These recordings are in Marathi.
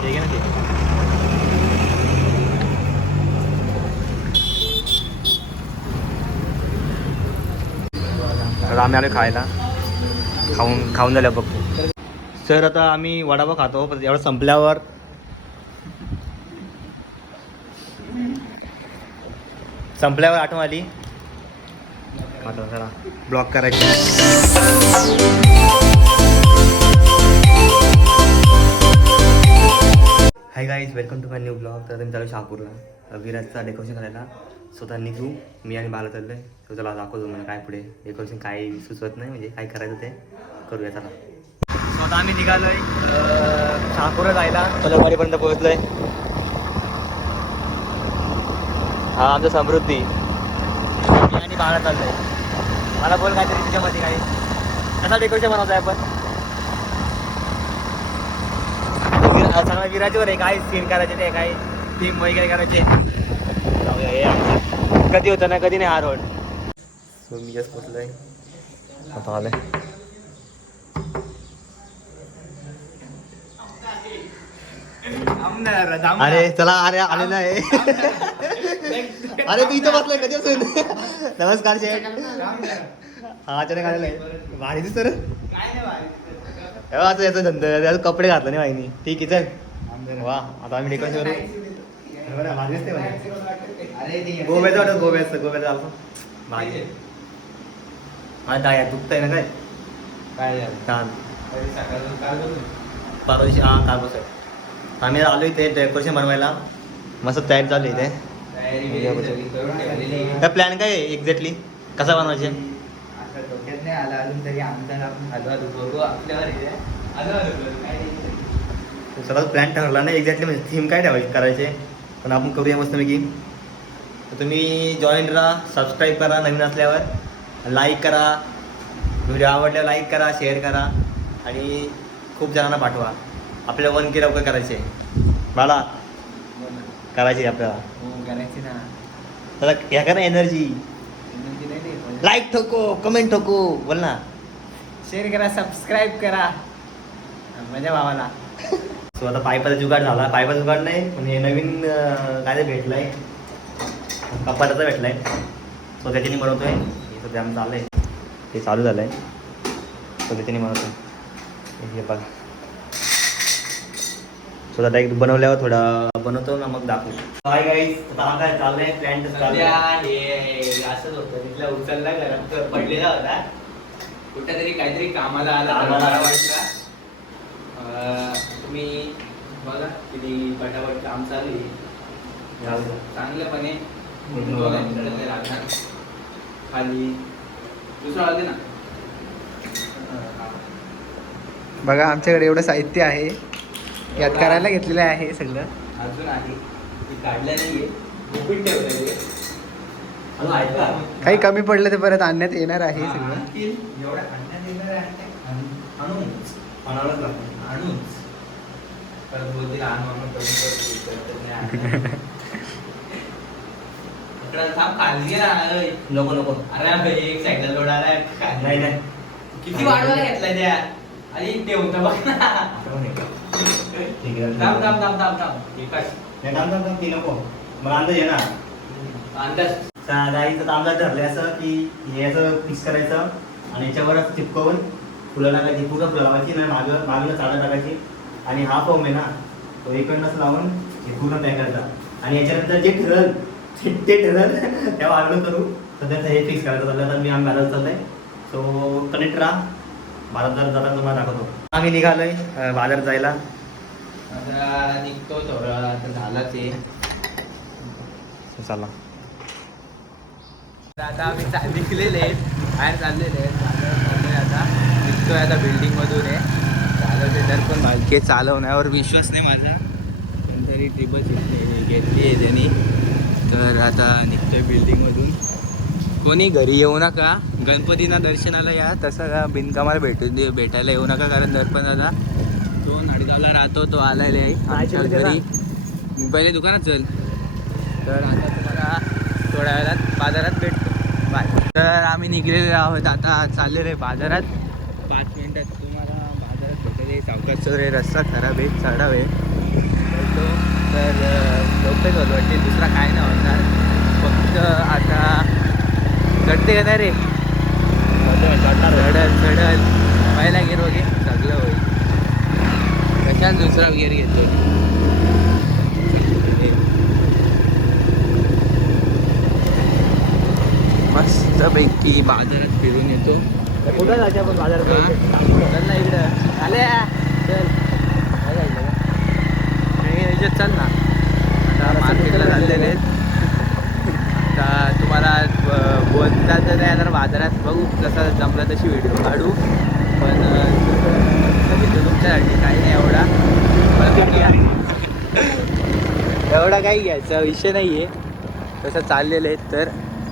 ठीक आहे ना ते आता आम्ही आलो खायला. खाऊन खाऊन झालं बघतो. सर आता आम्ही वडापाव खातो पण एवढं संपल्यावर. संपल्यावर आठवण आली. आता जरा. ब्लॉक करायचं. Hi guys welcome to my new blog तर मी चालू शहापूरला. विराजचा डेकोरेशन करायला. स्वतः निघू मी आणि बाला चाललोय. तो चला दाखवतो मला काय पुढे. डेकोरेशन काय सुचवत नाही म्हणजे काय करायचं ते करूया चला. स्वतः आम्ही निघालोय शहापूरला जायला. पलकवाडीपर्यंत पोहोचलोय. हा आमचा समृद्धी. मी आणि बाळा चाललोय. मला बोल काहीतरी त्याच्यामध्ये काय कसा डेकोरेशन बनवतो आहे आपण? विरा- सगळं विराजवर आहे काय? सीन करायचे ते काय? थीम वगैरे करायचे. कधी होतं ना कधी नाही हा रोड सो मी जस्ट पोचलोय आता आलोय. अरे चला अरे आलेला आहे. अरे मी इथं बसलोय कधी असून नमस्कार शेठ हा अचानक आलेला आहे. भारी दिसतो रे. हे आता याचा धंदा त्याचे कपडे घातले नाही माहिती ठीक आहे चल. वा आता आम्ही डेकोरेशन करू. हे भारी दिसते. गोव्याचं वाटत गोव्याचं गोव्याचं आलं भारी. हा काय दुखतंय ना काय? काय छान परवा दिवशी हा काल बस आम्ही आलो इथे डेकोरेशन बनवायला. मस्त तयारी चालू आहे इथे. काय प्लॅन काय आहे एक्झॅक्टली कसा बनवायचे? डोक्यात नाही आला अजून तरी आमदार आपण हलवा हलू बघू आपल्यावर आहे. हलवा हलू करू, काय नाही. सगळा प्लॅन ठरला नाही एक्झॅक्टली म्हणजे थीम काय ठेवायचे? करायचे. पण आपण करूया मस्तपैकी. तर तुम्ही जॉईन राहा सबस्क्राईब करा नवीन असल्यावर. लाईक करा. व्हिडिओ आवडल्यावर लाईक करा शेअर करा. आणि खूप जणांना पाठवा. आपल्याला वन के लवकर करायचे. बाळा. करायचे आपल्याला. हो, करायची ना. ह्या करा एनर्जी. Energy नाही रे, पण- लाईक ठोको कमेंट ठोको बोल ना. शेअर करा सबस्क्राईब करा. माझ्या भावाला. सो आता पायपाचा जुगाड झाला. पायपाचा जुगाड नाही पण हे नवीन अं, काय ते भेटलंय. कपाटाचा भेटलाय. सो त्याच्याने बनवतोय. हे सध्या आमचं चाललंय. ते चालू झालंय. सो त्याच्याने बनवतोय. हे बघा. सो आता एक बनवल्यावर थोडा बनवतो ना मग दाखवू काय गाईस आता काय चाललंय? प्लॅन हे असंच होतं. तिथला उचलला घरात तर पडलेला होता. कुठेतरी काहीतरी कामाला आला. तर कामाला मला आला. वाटलं. अं, तुम्ही बघा किती पटापट काम चालू आहे. दोघांकडे लागणार खाली. दुसरं आले ना? बघा आमच्याकडे एवढं साहित्य आहे. यात करायला घेतलेलं आहे सगळं. अजून आहे. ती काढल्या अजून काही कमी पडलं तर परत आणण्यात येणार आहे सगळं. आणखीन एवढं आणण्यात येणार आहे. आणू आणावंच लागतं आणूच परत बोलतील आणू आणू करून करतो, करतो, नाही आणणार. इकडं थांब खाली राहणार होय. नको नको. अरे भाई एक सायकल नाही नाही. किती वाढवायला घेतलाय त्या? अरे ते होतं बघ ना. हे. ठीक आहे. थांब थांब थांब थांब थांब एकाच नाही थांब थांब थांब ती नको. मला अंदाज ना अंदाज. गाईचं अंदाज असं की हे असं फिक्स करायचं आणि याच्यावर असं चिपकवून फुलं टाकायची पूर्ण फुलं लावायची नाही मागं मागलं चाडा टाकायची आणि हा फॉर्म आहे ना तो इकडनं असं लावून हे पूर्ण तयार करायचा आणि याच्यानंतर जे ठरल ते- ते ठरल तेव्हा आग्रह करू. सध्या हे फिक्स करायचं चाललं तर मी आम्ही बाजारात चाललंय. सो कनेक्ट राहा बाजारात जाताना तुम्हाला दाखवतो. आम्ही निघालोय अं, बाजारात जायला. आता निघतो थोडं आता झालं ते. चला. आता आम्ही चा- निघलेले आहेत बाहेर चाललेले आहेत चाललोय आता. निघतोय आता बिल्डिंग मधून आहे चालवते तर पण बालके चालवण्यावर विश्वास नाही माझा. पण तरी ट्रिपच घेतली आहे त्यांनी. तर आता निघतोय बिल्डिंग मधून. कोणी घरी येऊ नका. गणपतीना दर्शनाला या तसं का बिनकामाला भेटू दे भेटायला येऊ नका कारण दर्पण दादा तो नाडगावला राहतो तो आलेला आहे आमच्या ना? घरी. पहिले दुकानात चल. तर आता तुम्हाला थोड्या वेळात बाजारात भेटतो. बाय. तर आम्ही निघलेले आहोत आता चाललेलो आहे बाजारात. पाच मिनिटात तुम्हाला बाजारात भेटेल. सावकाश रे रस्ता खराब आहे चढाव आहे. तर होत वाटते दुसरा काय नाही होणार. फक्त आता चढते का नाही रे? चढल चढल पहिला गेर वगैरे सगळं होईल कशात दुसरा गेर घेतो मस्तपैकी बाजारात फिरून येतो कुठं जायचं आपण? बाजारात चल ना इकडं आले चल चल ना आता मार्केटला चाललेले आहेत आता तुम्हाला बोलता तर नाही येणार बाजारात बघू कसं जमलं तशी व्हिडिओ काढू पण अं, घेतो तुमच्यासाठी काही नाही एवढा पण नाही काही घ्यायचा विषय नाही आहे तसं चाललेलं आहे तर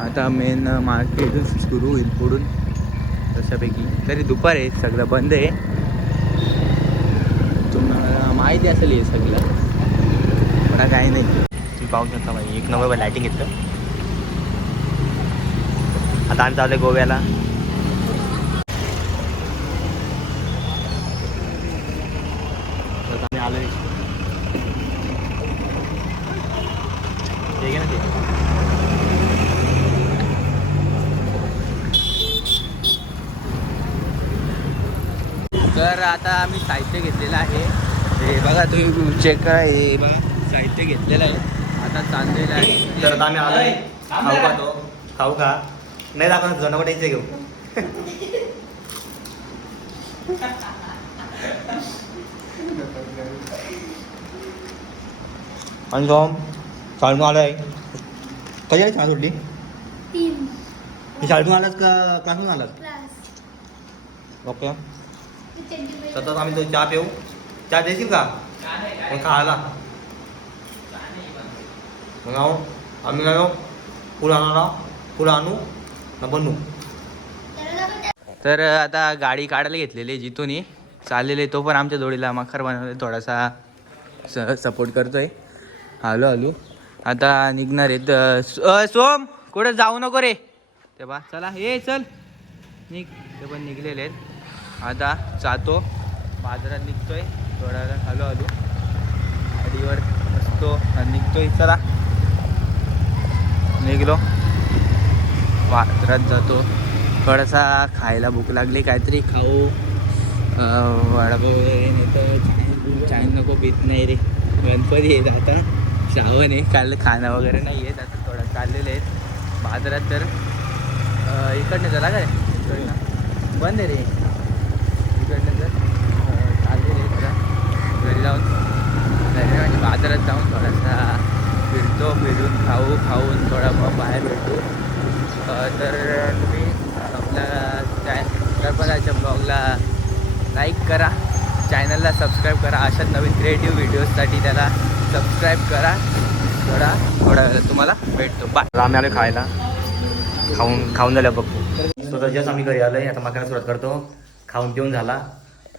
आता मेन मार्केट सुरू होईल पुढून. तशापैकी. तरी दुपार आहे सगळं बंद आहे. तुम्हाला माहिती असेल हे सगळं. मला काही नाही. तुम्ही पाहू शकता म्हणजे एक नंबर लायटिंग येतं आता आम्ही चालू गोव्याला. आता आम्ही आलोय ते घे ना ते तर आता आम्ही साहित्य घेतलेलं आहे. हे बघा तुम्ही चेक करा हे बघा साहित्य घेतलेलं आहे. आता चाललेलं आहे. तर आता आम्ही आलोय खाऊ का तो खाऊ का नाही दाखवणार जनावर यायचं घेऊ. आणि सोम शाळेतून आलोय कधी आली शाळा सुटली? तीन. शाळेतून आलास का क्लासमधून आलास? क्लास. ओके. सतत आम्ही तो चहा पिऊ. चहा देशील का? मग खायला. मग आहो आम्ही काय फुल आणणार फुल आणू ना बनू. तर आता गाडी काढायला घेतलेली जिथून जिथूनही चाललेले तो पण आमच्या जोडीला मखर बनवले थोडासा स सपोर्ट करतोय. हॅलो हॅलो आता निघणार आहेत सोम कुठं जाऊ नको रे. ते बा चला ये चल. निघ. ते पण निघलेले आहेत. आता जातो. बाजारात निघतोय. थोडा वेळात आलो गाडीवर बसतो आणि निघतोय. चला. निघलो. बाजारात जातो. थोडासा खायला भूक लागली. काहीतरी खाऊ. वडापाव वगैरे नाही तर चाय नको पित नाही रे. गणपती येत आता. श्रावण आहे. काल खाणं वगैरे नाही येत आता थोडं चाललेले आहेत. बाजारात तर इकडनं चला काय? बंद आहे रे. तिकडनं जर अं, जरा. घरी जाऊन घरी म्हणजे बाजारात जाऊन थोडासा फिरतो फिरून खाऊ खाऊन थोडा मग बाहेर भेटतो तर तुम्ही आपल्या चॅनल ब्लॉगला लाईक करा. चॅनलला सबस्क्राईब करा. अशाच नवीन क्रिएटिव्ह व्हिडिओजसाठी त्याला सबस्क्राईब करा. थोडा थोडा तुम्हाला भेटतो. बाय आम्ही आलो खायला. खाऊन खाऊन झालं बघू स्वतः जस्ट आम्ही घरी आहे आता मकाला सुरुवात करतो. खाऊन पिऊन झाला.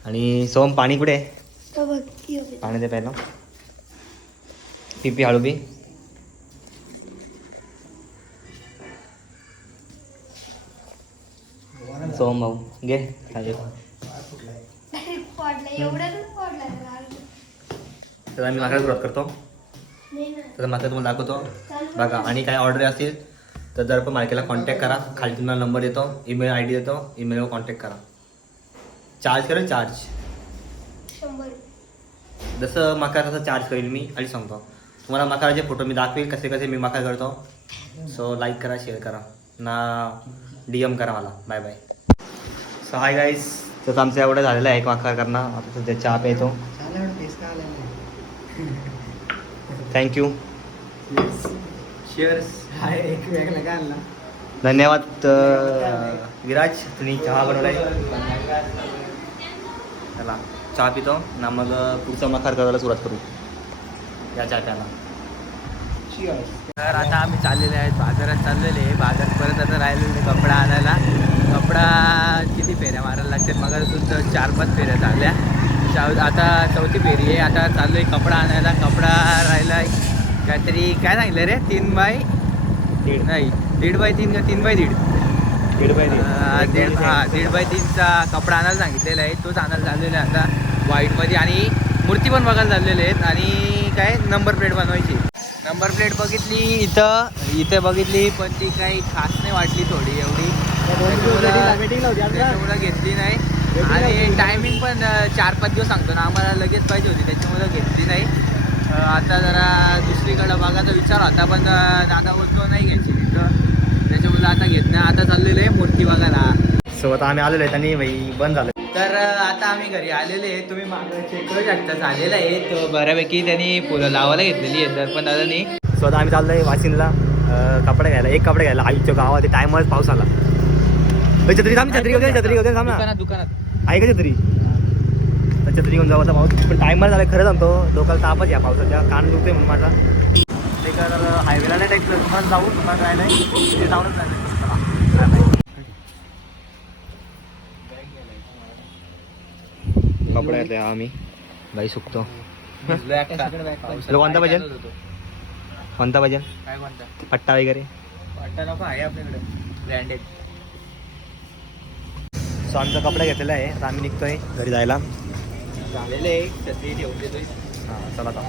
आणि सोम पाणी कुठे आहे? पाणी दे प्यायला पी पी हळू पी सोम भाऊ घे. तर आम्ही मागायला सुरुवात करतो. तर माका तुम्हाला दाखवतो. बघा आणि काय ऑर्डर असतील तर जर पण मार्केटला कॉन्टॅक्ट करा. खाली तुम्हाला नंबर देतो ईमेल आय डी देतो ईमेलवर कॉन्टॅक्ट करा. चार्ज करेल चार्ज शंभर जसं मका तसं चार्ज करेल मी आणि सांगतो. तुम्हाला मकाचे फोटो मी दाखवेल कसे कसे मी मका करतो. सो लाईक करा शेअर करा. ना डी एम करा मला. Bye bye so hi guys तसं आमचं एवढं झालेलं आहे मका करणं आता सध्या चहा प्यायतो थँक्यू शिअर्स धन्यवाद विराज तुम्ही चहा बनवलाय. चला चहा पितो. ना मग पुढचा मखार करायला सुरुवात करू. या चहा प्याला तर आता आम्ही चाललेले आहेत बाजारात चाललेले आहे. बाजार परत आता राहिलेले कपडा आणायला. कपडा किती फेऱ्या मारायला लागतात मग सुद्धा चार पाच फेऱ्या चालल्या. आता चौथी फेरी आहे. आता चाललो आहे कपडा आणायला. कपडा राहिला काहीतरी काय सांगितलं रे? तीन बाय दीड. नाही दीड बाय तीन का तीन बाय दीड? दीड बाय दीड. हा बाय तीनचा कपडा आणायला सांगितलेला आहे. तोच आणायला झालेला आहे आता व्हाईटमध्ये. आणि मूर्ती पण बघायला झालेले आहेत. आणि काय नंबर प्लेट बनवायची. नंबर प्लेट बघितली इथं. इथे बघितली पण ती काही खास नाही वाटली थोडी एवढी. त्याच्यामुळं- घेतली नाही. आणि. टायमिंग पण चार पाच दिवस सांगतो ना. आम्हाला लगेच पाहिजे होती. त्याच्यामुळं घेतली नाही. आता जरा दुसरीकडं बघायचा विचार होता पण दादा बोलतो नाही घ्यायची. तिथं त्याच्यामुळे आता घेत नाही. आता चाललेलं आहे मूर्ती बघायला. सो आता आम्ही आलेलो आहेत आणि भाई बंद झालं. तर आता आम्ही घरी आलेले आहे. तुम्ही मागं चेक करू शकता झालेलं आहे. तो बऱ्यापैकी त्यांनी फुलं लावायला घेतलेली आहे तर पण दादानी सो आता आम्ही चाललोय वाशिनला अं, कपडे घ्यायला. एक कपडे घ्यायला. आईच्या गावात टायमच पाऊस आला. छत्री थांब छत्री घेऊ दे छत्री घेऊ दे थांब ना. दुकानात आहे का छत्री? तर छत्री घेऊन जाऊ आता पाऊस. पण टायमर झाला खरं सांगतो डोक्याला तापच या पावसाच्या कान दुखतोय म्हणून माझा तर हायवेला नाही टाईप तुम्हाला जाऊ तुम्हाला काय नाही ते जाऊनच नाही कपडे घेतले आम्ही. बाई सुकतो. कोणता पाहिजे? कोणता कोणता? पट्टा वगैरे. वाटतं नको आहे आपल्याकडे. ब्रँडेड सो आमचा कपडा घेतलेला आहे. आता आम्ही निघतोय घरी जायला. झालेलं आहे. छत्री ठेवून देतोय. हां चला आता.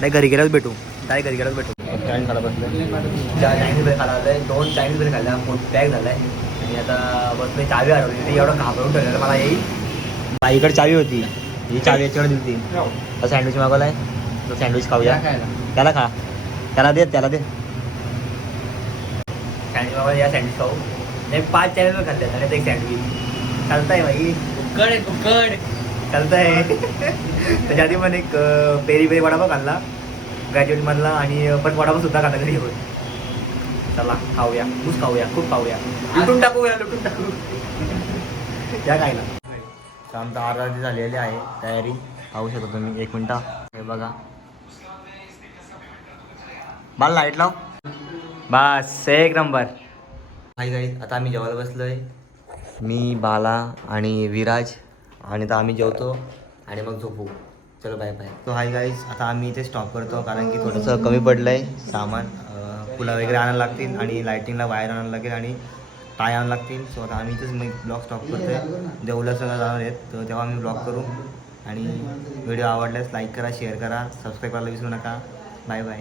नाही घरी गेल्याच भेटू. काय घरी गेल्याच भेटू. चायनीज खाला बसलं. चायनीज बिल खाला दोन चायनीज बिल खाल्ल्या मोठ पॅक झालाय. आणि आता बसलोय चावी हरवली ती एवढं घाबरून ठेवलेलं मला येईल बाईकडे चावी होती. ही चावी याच्याकडे दिली तर सँडविच मागवलाय. तो सँडविच खाऊया. त्याला खा. त्याला दे त्याला दे. सँडविच मागवला या सँडविच खाऊ. नाही पाच चायनीज खाल्ले आणि एक सँडविच चालतंय भाई कुक्कड आहे कुक्कड चालतंय त्याच्या आधी पण एक पेरी पेरी वडापाव खाल्ला ग्रॅज्युएट मधला आणि पण वडापाव सुद्धा खाल्ला घरी येऊन चला खाऊया. खूप खाऊया खूप खाऊया. लुटून टाकूया लुटून टाकू या खायला. आमचा आरती झालेली आहे तयारी. पाहू शकता तुम्ही. एक मिनटं. हे बघा. मला लाइट लाव. बस एक नंबर. हाय गाईज आता आम्ही जेवायला बसलोय. मी बाला आणि विराज आणि आता आम्ही जेवतो आणि मग झोपू. चलो बाय बाय तो हाय गाईज आता आम्ही इथे स्टॉप करतो कारण की थोडंसं कमी पडलं आहे सामान फुलं वगैरे आणायला लागतील आणि लायटिंगला वायर आणायला लागेल आणि टाय आणायला लागतील. सो आता आम्ही इथेच मी ब्लॉग स्टॉप करतो आहे देऊला सगळं जाणार आहेत तर तेव्हा आम्ही ब्लॉग करू. आणि व्हिडिओ आवडल्यास लाईक करा शेअर करा सबस्क्राईब करायला विसरू नका. Bye bye